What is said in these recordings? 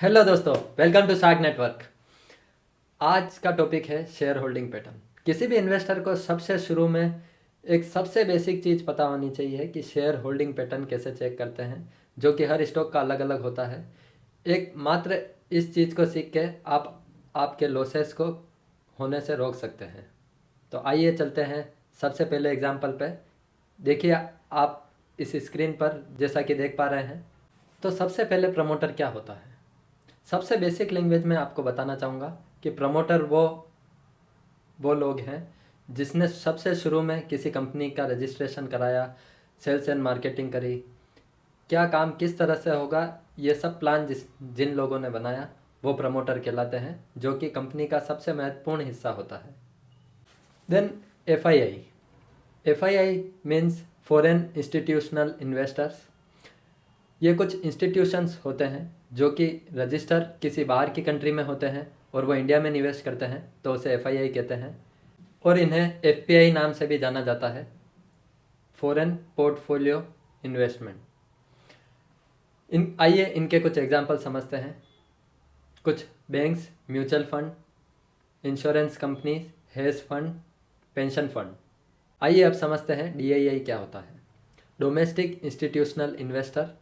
Hello दोस्तों, welcome to shark network. आज का टॉपिक है शेयर होल्डिंग पैटर्न। किसी भी इन्वेस्टर को सबसे शुरू में एक सबसे बेसिक चीज़ पता होनी चाहिए कि शेयर होल्डिंग पैटर्न कैसे चेक करते हैं, जो कि हर स्टॉक का अलग अलग होता है। एक मात्र इस चीज़ को सीख के आप आपके लॉसेस को होने से रोक सकते हैं। तो आइए चलते हैं सबसे पहले एग्जाम्पल पे। देखिए आप इस स्क्रीन पर जैसा कि देख पा रहे हैं। तो सबसे पहले प्रमोटर क्या होता है। सबसे बेसिक लैंग्वेज में आपको बताना चाहूँगा कि प्रमोटर वो लोग हैं जिसने सबसे शुरू में किसी कंपनी का रजिस्ट्रेशन कराया, सेल्स एंड मार्केटिंग करी, क्या काम किस तरह से होगा, ये सब प्लान जिन लोगों ने बनाया वो प्रमोटर कहलाते हैं, जो कि कंपनी का सबसे महत्वपूर्ण हिस्सा होता है। Then F I I means foreign institutional investors. ये कुछ इंस्टीट्यूशंस होते हैं जो कि रजिस्टर किसी बाहर की कंट्री में होते हैं और वो इंडिया में निवेश करते हैं, तो उसे एफआईआई कहते हैं। और इन्हें एफपीआई नाम से भी जाना जाता है, फॉरेन पोर्टफोलियो इन्वेस्टमेंट। आइए इनके कुछ एग्जांपल समझते हैं। कुछ banks, mutual fund, insurance companies, hedge fund, pension fund. आइए अब समझते हैं डीआईआई क्या होता है। Domestic institutional investor.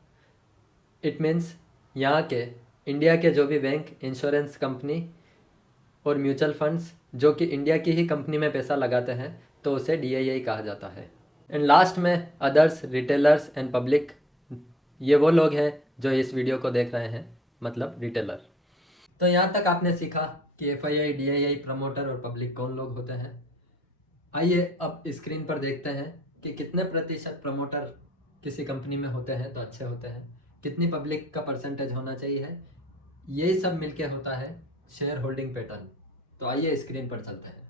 It means यहाँ के इंडिया के जो भी बैंक, इंश्योरेंस कंपनी और म्यूचुअल फंड्स जो कि इंडिया की ही कंपनी में पैसा लगाते हैं, तो उसे डीआईआई कहा जाता है। एंड लास्ट में अदर्स, रिटेलर्स एंड पब्लिक। ये वो लोग हैं जो इस वीडियो को देख रहे हैं, मतलब रिटेलर। तो यहाँ तक आपने सीखा कि एफआईआई, डीआईआई, प्रमोटर और पब्लिक कौन लोग होते हैं। आइए अब स्क्रीन पर देखते हैं कि कितने प्रतिशत प्रमोटर किसी कंपनी में होते हैं तो अच्छे होते हैं, कितनी पब्लिक का परसेंटेज होना चाहिए। यही सब मिलके होता है शेयर होल्डिंग पैटर्न। तो आइए स्क्रीन पर चलते हैं।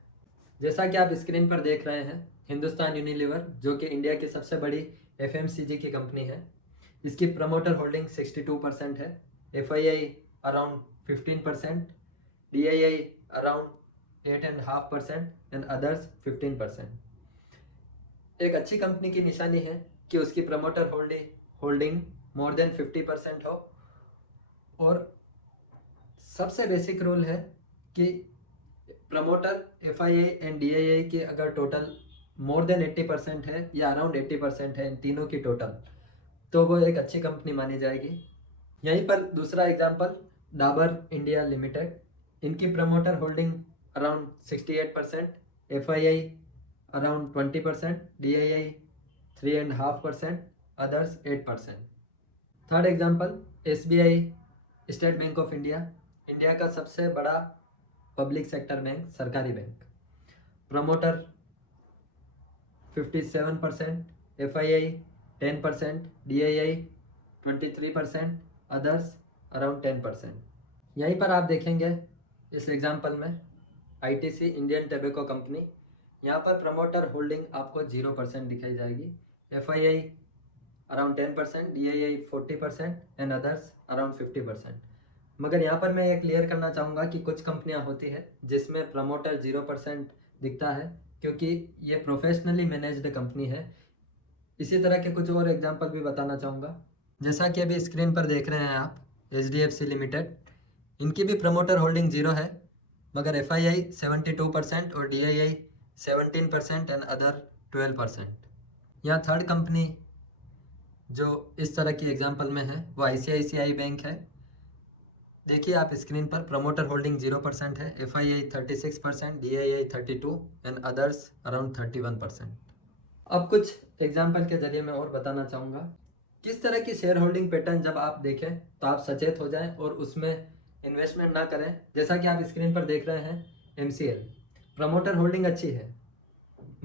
जैसा कि आप स्क्रीन पर देख रहे हैं, हिंदुस्तान यूनिलीवर जो कि इंडिया की सबसे बड़ी एफएमसीजी की कंपनी है, इसकी प्रमोटर होल्डिंग 62% है। FII around 15%, DII around 8.5% and others 15%। एक अच्छी कंपनी की निशानी है कि उसकी प्रमोटर होल्डिंग मोर देन 50% हो। और सबसे बेसिक रूल है कि प्रमोटर एफआईआई एंड डीआईआई की अगर टोटल मोर देन 80% है या अराउंड 80% है इन तीनों की टोटल, तो वो एक अच्छी कंपनी मानी जाएगी। यहीं पर दूसरा एग्जांपल, डाबर इंडिया लिमिटेड। इनकी promoter holding around 68%, FII around 20%, DII 3.5%, others 8%। Third example, SBI, state bank of India, India का सबसे बड़ा पब्लिक सेक्टर बैंक, सरकारी bank. Promoter 57%, FII 10%, DII 23%, others around 10%। यहीं पर आप देखेंगे इस एग्जांपल में आईटीसी, इंडियन टोबैको कंपनी, यहाँ पर प्रमोटर होल्डिंग आपको 0% दिखाई जाएगी। FII around 10%, DII 40% and others around 50%। मगर यहाँ पर मैं ये क्लियर करना चाहूँगा कि कुछ कंपनियाँ होती है जिसमें प्रमोटर 0% दिखता है, क्योंकि ये प्रोफेशनली मैनेज्ड कंपनी है। इसी तरह के कुछ और एग्जांपल भी बताना चाहूँगा। जैसा कि अभी स्क्रीन पर देख रहे हैं आप, एचडीएफसी लिमिटेड, इनकी भी प्रमोटर होल्डिंग 0 है, मगर एफआईआई 72% और डीआईआई 17% एंड अदर 12%। यहाँ थर्ड कंपनी जो इस तरह की एग्जांपल में है वो आईसीआईसीआई बैंक है। देखिए आप स्क्रीन पर, प्रमोटर होल्डिंग 0% है, FII 36%, DII 32 and others around 31%। अब कुछ एग्जाम्पल के जरिए मैं और बताना चाहूँगा किस तरह की शेयर होल्डिंग पैटर्न जब आप देखें तो आप सचेत हो जाएं और उसमें इन्वेस्टमेंट ना करें। जैसा कि आप स्क्रीन पर देख रहे हैं, एमसीएल, प्रमोटर होल्डिंग अच्छी है,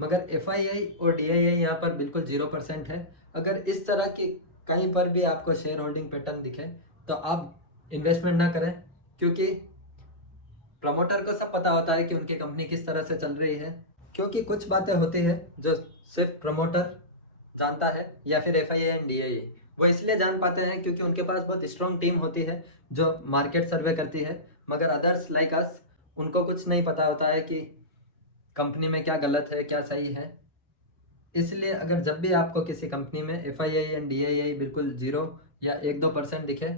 मगर एफआईआई और डीआईआई यहाँ पर बिल्कुल 0% है। अगर इस तरह की कहीं पर भी आपको शेयर होल्डिंग पैटर्न दिखे तो आप इन्वेस्टमेंट ना करें, क्योंकि प्रमोटर को सब पता होता है कि उनकी कंपनी किस तरह से चल रही है। क्योंकि कुछ बातें होती है जो सिर्फ प्रमोटर जानता है या फिर एफआईआई एंड डीआईआई, वो इसलिए जान पाते हैं क्योंकि उनके पास बहुत स्ट्रॉन्ग टीम होती है जो मार्केट सर्वे करती है। मगर अदर्स लाइक अस, उनको कुछ नहीं पता होता है कि कंपनी में क्या गलत है क्या सही है। इसलिए अगर जब भी आपको किसी कंपनी में एफआईआई एंड डीआईआई बिल्कुल 0 या 1-2% दिखे,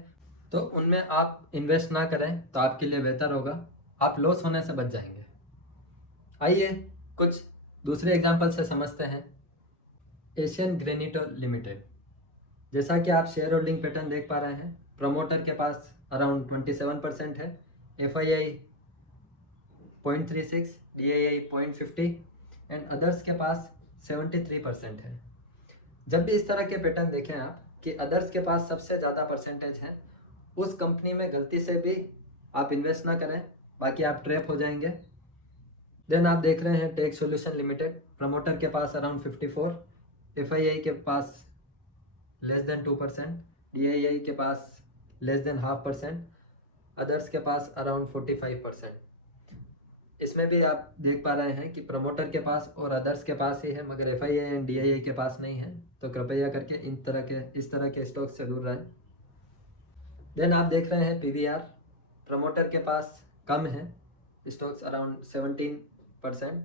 तो उनमें आप इन्वेस्ट ना करें तो आपके लिए बेहतर होगा, आप लॉस होने से बच जाएंगे। आइए कुछ दूसरे एग्जांपल से समझते हैं। एशियन ग्रेनिटो लिमिटेड, जैसा कि आप शेयर होल्डिंग पैटर्न देख पा रहे हैं, प्रमोटर के पास अराउंड 27% है, FII 0.36, DII 0.50 एंड अदर्स के पास 73% है। जब भी इस तरह के पैटर्न देखें आप कि अदर्स के पास सबसे ज़्यादा परसेंटेज है, उस कंपनी में गलती से भी आप इन्वेस्ट ना करें, बाकी आप ट्रैप हो जाएंगे। देन आप देख रहे हैं टेक सॉल्यूशन लिमिटेड, प्रमोटर के पास अराउंड 54, FII के पास लेस देन 2%, DII के पास लेस देन 0.5%, अदर्स के पास अराउंड 45%। इसमें भी आप देख पा रहे हैं कि प्रमोटर के पास और अदर्स के पास ही है, मगर FII एंड DII के पास नहीं है। तो कृपया करके इस तरह के स्टॉक से दूर रहें। देन आप देख रहे हैं PVR, प्रमोटर के पास कम है स्टॉक्स अराउंड 17%,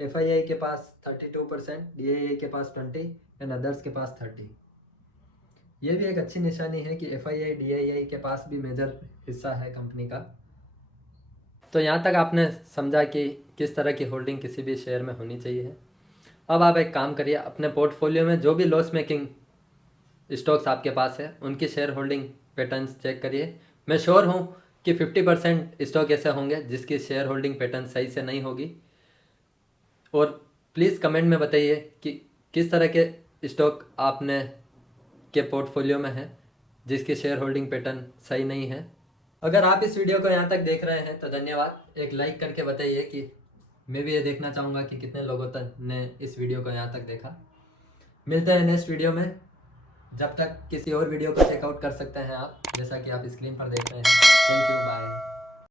FII के पास 32%, DII के पास 20 एंड अदर्स के पास 30। ये भी एक अच्छी निशानी है कि FII DII के पास भी मेजर हिस्सा है कंपनी का। तो यहाँ तक आपने समझा कि किस तरह की होल्डिंग किसी भी शेयर में होनी चाहिए। अब आप एक काम करिए, अपने पोर्टफोलियो में जो भी लॉस मेकिंग स्टॉक्स आपके पास है उनकी शेयर होल्डिंग पैटर्न्स चेक करिए। मैं श्योर हूँ कि 50% स्टॉक ऐसे होंगे जिसकी शेयर होल्डिंग पैटर्न सही से नहीं होगी। और प्लीज़ कमेंट में बताइए कि किस तरह के स्टॉक आपने के पोर्टफोलियो में है जिसकी शेयर होल्डिंग पैटर्न सही नहीं है। अगर आप इस वीडियो को यहाँ तक देख रहे हैं तो धन्यवाद। एक लाइक करके बताइए कि मैं भी ये देखना चाहूँगा कि कितने लोगों तक ने इस वीडियो को यहाँ तक देखा। मिलते हैं नेक्स्ट वीडियो में। जब तक किसी और वीडियो को चेकआउट कर सकते हैं आप, जैसा कि आप स्क्रीन पर देख रहे हैं। Thank you.